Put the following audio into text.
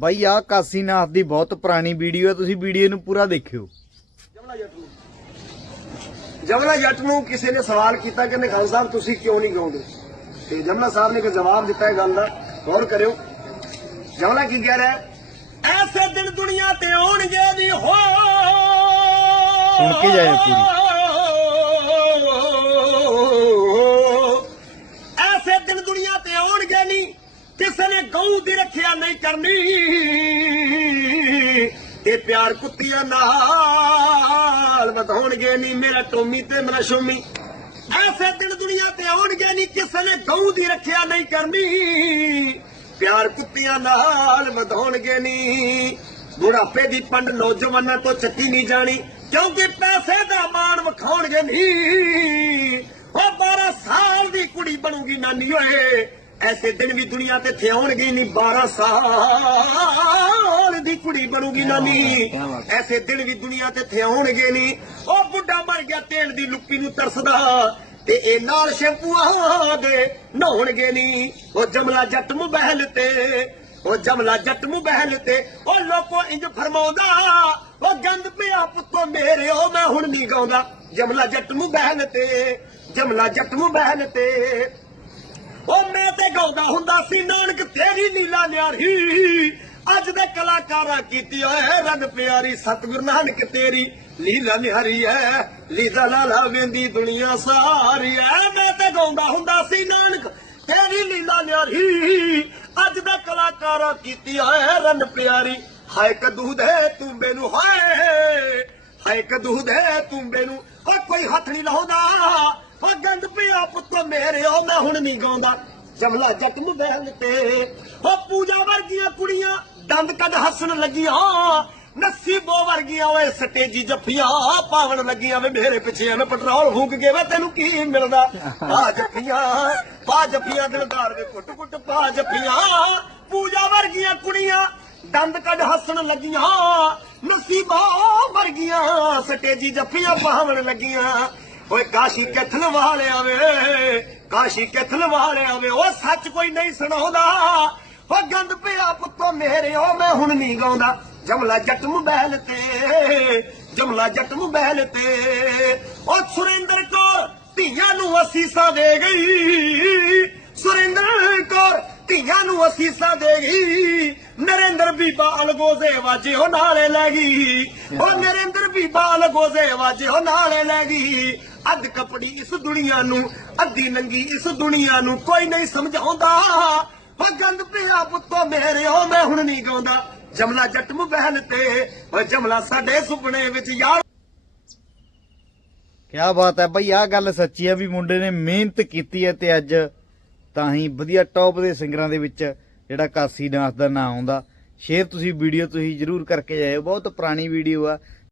ਬਾਈ ਆ ਕਾਸੀਨਾਥ ਦੀ ਬਹੁਤ ਪੁਰਾਣੀ ਵੀਡੀਓ ਹੈ ਤੁਸੀਂ ਵੀਡੀਓ ਨੂੰ ਪੂਰਾ ਦੇਖਿਓ। ਜਮਲਾ ਜੱਟ ਨੂੰ। ਜਮਲਾ ਜੱਟ ਨੂੰ ਕਿਸੇ ਨੇ ਸਵਾਲ ਕੀਤਾ ਕਿ ਨਿਖਾਨ ਸਾਹਿਬ ਤੁਸੀਂ ਕਿਉਂ ਨਹੀਂ ਗਾਉਂਦੇ? ਤੇ ਜਮਲਾ ਸਾਹਿਬ ਨੇ ਇੱਕ ਜਵਾਬ ਦਿੱਤਾ ਹੈ ਗੱਲ ਦਾ। ਗੌਰ ਕਰਿਓ। ਜਮਲਾ ਕੀ ਕਹਿ ਰਿਹਾ ਐਸੇ ਦਿਨ ਦੁਨੀਆ ਤੇ ਆਉਣਗੇ ਵੀ ਹੋ। ਸੁਣ ਕੇ ਜਾਇਓ ਐਸੇ ਦਿਨ ਦੁਨੀਆ ਤੇ ਆਉਣਗੇ ਨਹੀਂ ਕਿਸੇ ਨੇ ਗਊ ਦੀ ਰੱਖਿਆ ਨਹੀਂ ਕਰਨੀ। ਤੇ ਪਿਆਰ ਕੁੱਤੀਆਂ ਨਾਲ ਵਧਾਉਣਗੇ ਨਹੀਂ ਮੇਰਾ ਟੋਮੀ ਤੇ ਮੇਰਾ ਸ਼ੋਮੀ। ਐਸੇ ਦਿਨ ਦੁਨੀਆ ਤੇ ਆਉਣਗੇ ਨਹੀਂ ਕਿਸੇ ਨੇ ਗਊ ਦੀ ਰੱਖਿਆ ਨਹੀਂ ਕਰਨੀ। ਪਿਆਰ ਕੁੱਤੀਆਂ ਨਾਲ ਵਧਾਉਣਗੇ ਨਹੀਂ ਬੁਢਾਪੇ ਦੀ ਪੰਡ ਨੌਜਵਾਨਾਂ ਤੋਂ ਚੱਕੀ ਨਹੀਂ ਜਾਣੀ, ਕਿਉਂਕਿ ਪੈਸੇ ਦਾ ਮਾਣ ਵਿਖਾਉਣਗੇ ਨਹੀਂ ਉਹ 12 ਸਾਲ ਦੀ ਕੁੜੀ ਬਣੂਗੀ, ਨਾਨੀ ਓਏ। ਐਸੇ ਦਿਨ ਵੀ ਦੁਨੀਆ ਤੇ ਥਿਆਉਣਗੇ ਨਹੀਂ 12 ਸਾਲ ਦੀ ਕੁੜੀ ਬਣੂਗੀ ਨਾਨੀ। ਐਸੇ ਦਿਨ ਵੀ ਦੁਨੀਆ ਤੇ ਥਿਆਉਣਗੇ ਨਹੀਂ ਉਹ ਬੁੱਢਾ ਮਰ ਗਿਆ ਤੇਲ ਦੀ ਲੁੱਪੀ ਨੂੰ ਤਰਸਦਾ। ਤੇ ਇਹ ਨਾਲ ਸ਼ੈਂਪੂਆਂ ਦੇ ਨਹਾਉਣਗੇ ਨਹੀਂ ਉਹ ਜਮਲਾ ਜੱਟ ਮੁਬਹਿਲ ਤੇ ਉਹ ਜਮਲਾ ਜੱਟ ਮੁਬਹਿਲ ਤੇ। ਉਹ ਲੋਕੋ ਇੰਜ ਫਰਮਾਉਂਦਾ ਉਹ ਗੰਦ ਪਿਆ ਪੁੱਤੋ ਮੇਰੇ ਉਹ ਮੈਂ ਹੁਣ ਨਹੀਂ ਗਾਉਂਦਾ। ਜਮਲਾ ਜੱਟ ਮੁਬਹਿਲ ਤੇ ਜਮਲਾ ਜੱਟ ਮੁਬਹਿਲ ਤੇ। ਉਹ ਮੈਂ ਤੇ ਗਾਉਂਦਾ ਹੁੰਦਾ ਸੀ, ਨਾਨਕ ਤੇਰੀ ਨੀਲਾ ਨਿਆਰੀ। ਅੱਜ ਦੇ ਕਲਾਕਾਰਾਂ ਕੀਤੀ ਓਏ ਰੰਗ ਪਿਆਰੀ, ਸਤਿਗੁਰ ਨਾਨਕ ਤੇਰੀ ਲੀਲਾ ਨਿਹਾਰੀ ਐ। ਲੀਲਾ ਲਾਲਾ ਵੇਂਦੀ ਦੁਨੀਆ ਸਾਰੀ ਐ। ਮੈਂ ਤੇ ਗਾਉਂਦਾ ਹੁੰਦਾ ਸੀ, ਨਾਨਕ ਤੇਰੀ ਲੀਲਾ ਨਿਹਾਰੀ। ਅੱਜ ਦੇ ਕਲਾਕਾਰਾਂ ਕੀਤੀ ਓਏ ਰੰਗ ਪਿਆਰੀ। ਹਾਏ ਕਦੂ ਦੇ ਤੁੰਬੇ ਨੂੰ, ਹਾਏ। ਹਾਏ ਕਦੂ ਦੇ ਤੁੰਬੇ ਨੂੰ। ਕੋਈ ਹੱਥ ਨਹੀਂ ਲਾਉਂਦਾ। ਓ ਗੰਦ ਪਿਆ ਪੁੱਤ ਮੇਰੇ ਓ ਮੈਂ ਹੁਣ ਨਹੀਂ ਗਾਉਂਦਾ। ਜਮਲਾ ਜੱਟ ਮੁਬੈਲ ਤੇ। ਓ ਪੂਜਾ ਵਰਗੀਆਂ ਕੁੜੀਆਂ ਦੰਦ ਕੱਢ ਹੱਸਣ ਲੱਗੀਆਂ। ਨਸੀਬੋ ਵਰਗੀਆਂ ਓਏ ਸਟੇਜੀ ਜੱਫੀਆਂ। ਪਾਵਣ ਲੱਗੀਆਂ ਵੇ ਮੇਰੇ ਪਿੱਛੇ ਐਵੇਂ ਪੈਟਰੋਲ ਫੂਕ ਕੇ ਵੇ ਤੈਨੂੰ ਕੀ ਮਿਲਦਾ? ਆ ਜੱਫੀਆਂ, ਪਾ ਜੱਫੀਆਂ ਦਿਲਦਾਰ ਵੇ ਕੁੱਟ ਕੁੱਟ ਪਾ ਜੱਫੀਆਂ। ਪੂਜਾ ਵਰਗੀਆਂ ਕੁੜੀਆਂ ਦੰਦ ਕੱਢ ਹੱਸਣ ਲੱਗੀਆਂ। ਨਸੀਬਾਂ ਵਰਗੀਆਂ ਸਟੇਜੀ ਜੱਫੀਆਂ ਪਾਵਣ ਲੱਗੀਆਂ। ਓਏ ਕਾਸ਼ੀ ਕਿਥਲ ਵਾਲਿਆ ਵੇ ਕਾਸ਼ੀ ਕਿਥਲ ਵਾਲਿਆ ਵੇ ਉਹ ਸੱਚ ਕੋਈ ਨਹੀਂ ਸੁਣਾਉਂਦਾ। ਓ ਗੰਦ ਪਿਆ ਪੁੱਤੋ ਮੇਰੇ, ਓ ਮੈਂ ਹੁਣ ਨਹੀਂ ਗਾਉਂਦਾ। ਜਮਲਾ ਜੱਟ ਮੁਬੈਲ ਤੇ, ਜਮਲਾ ਜੱਟ ਮੁਬੈਲ ਤੇ। ਓ ਸੁਰਿੰਦਰ ਕੌਰ, ਧੀਆਂ ਨੂੰ ਅਸੀਸਾਂ ਦੇ ਗਈ। ਸੁਰਿੰਦਰ ਕੌਰ, ਧੀਆਂ ਨੂੰ ਅਸੀਸਾਂ ਦੇ ਗਈ। ਨਰਿੰਦਰ ਬੀਬਾ ਅਲਗੋਜ਼ੇ ਵਾਜੇ, ਉਹ ਨਾਲੇ ਲੈ ਗਈ। ਉਹ ਨਰਿੰਦਰ ਬੀਬਾ ਅਲਗੋਜ਼ੇ ਵਾਜੇ, ਉਹ ਨਾਲੇ ਲੈ ਗਈ। ਅੱਧ ਕਪੜੀ ਇਸ ਦੁਨੀਆ ਨੂੰ, ਅੱਧੀ ਨੰਗੀ ਇਸ ਦੁਨੀਆ ਨੂੰ ਕੋਈ ਨਹੀਂ ਸਮਝਾਉਂਦਾ। ਉਹ ਗੰਦ ਪਿਆ ਪੁੱਤੋ ਮੇਰੇ, ਉਹ ਮੈਂ ਹੁਣ ਨਹੀਂ ਗਾਉਂਦਾ। ਜਮਲਾ ਜੱਟ ਮੁਬਹਿਲ ਤੇ ਉਹ ਜਮਲਾ ਸਾਡੇ ਸੁਪਨੇ ਵਿੱਚ ਯਾਰ ਕਿਆ ਬਾਤ ਹੈ ਬਈ ਆ ਗੱਲ ਸੱਚੀ ਹੈ ਵੀ ਮੁੰਡੇ ਨੇ ਮਿਹਨਤ ਕੀਤੀ ਹੈ ਤੇ ਅੱਜ ਤਾਂ ਹੀ ਵਧੀਆ ਟੌਪ ਦੇ ਸਿੰਗਰਾਂ ਦੇ ਵਿੱਚ ਜਿਹੜਾ ਕਾਸੀ ਕਾਸੀਨਾਥ ਦਾ ਨਾਮ ਆਉਂਦਾ। ਸ਼ੇਅਰ ਤੁਸੀਂ ਵੀਡੀਓ ਤੁਸੀਂ ਜਰੂਰ ਕਰਕੇ ਜਾਇਓ, ਬਹੁਤ ਪੁਰਾਣੀ ਵੀਡੀਓ ਆ।